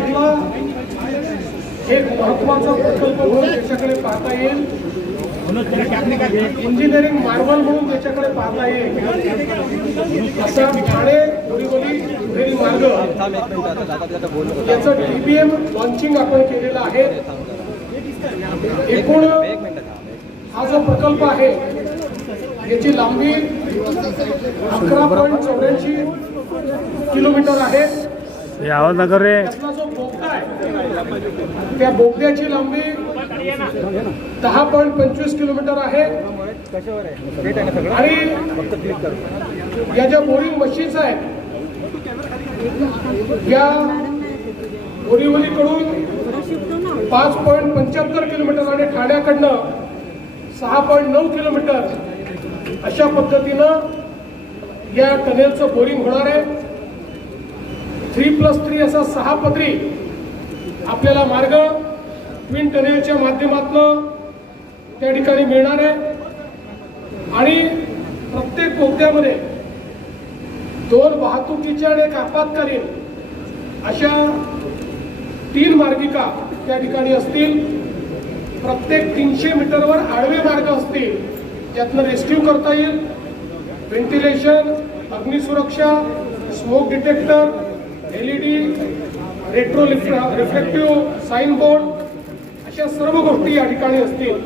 देशातला एक महत्वाचा प्रकल्प म्हणून त्याच्याकडे पाहता येईल, इंजिनिअरिंग मार्बल म्हणून त्याच्याकडे पाहता येईल असा ठाणे बोरीवली दुहेरी मार्ग याचं TBM लॉन्चिंग आपण केलेलं आहे। एकूण हा जो प्रकल्प आहे याची लांबी 11.84 किलोमीटर आहे। नगर रे त्यातला जो बोगदा आहे त्या बोगद्याची लांबी 10.25 किलोमीटर आहे। आणि या ज्या बोरिंग मशीन्स आहेत या बोरिवलीकडून 5.75 किलोमीटर आणि ठाण्याकडनं 6.9 किलोमीटर अशा पद्धतीनं या टनेलचं बोरिंग होणार आहे। 3+3 असा 6 पदरी आपल्याला मार्ग ट्विन टनेलच्या माध्यमातून त्या ठिकाणी मिळणार आहे। आणि प्रत्येक बोगद्यामध्ये 2 वाहतुकीच्या आणि एक आपत्कालीन अशा 3 मार्गिका त्या ठिकाणी असतील। प्रत्येक 300 मीटरवर आडवे मार्ग असतील ज्यातनं रेस्क्यू करता येईल, व्हेंटिलेशन, अग्निसुरक्षा, smoke detector, LED, retro reflective sign board अशा सर्व गोष्टी या ठिकाणी असतील।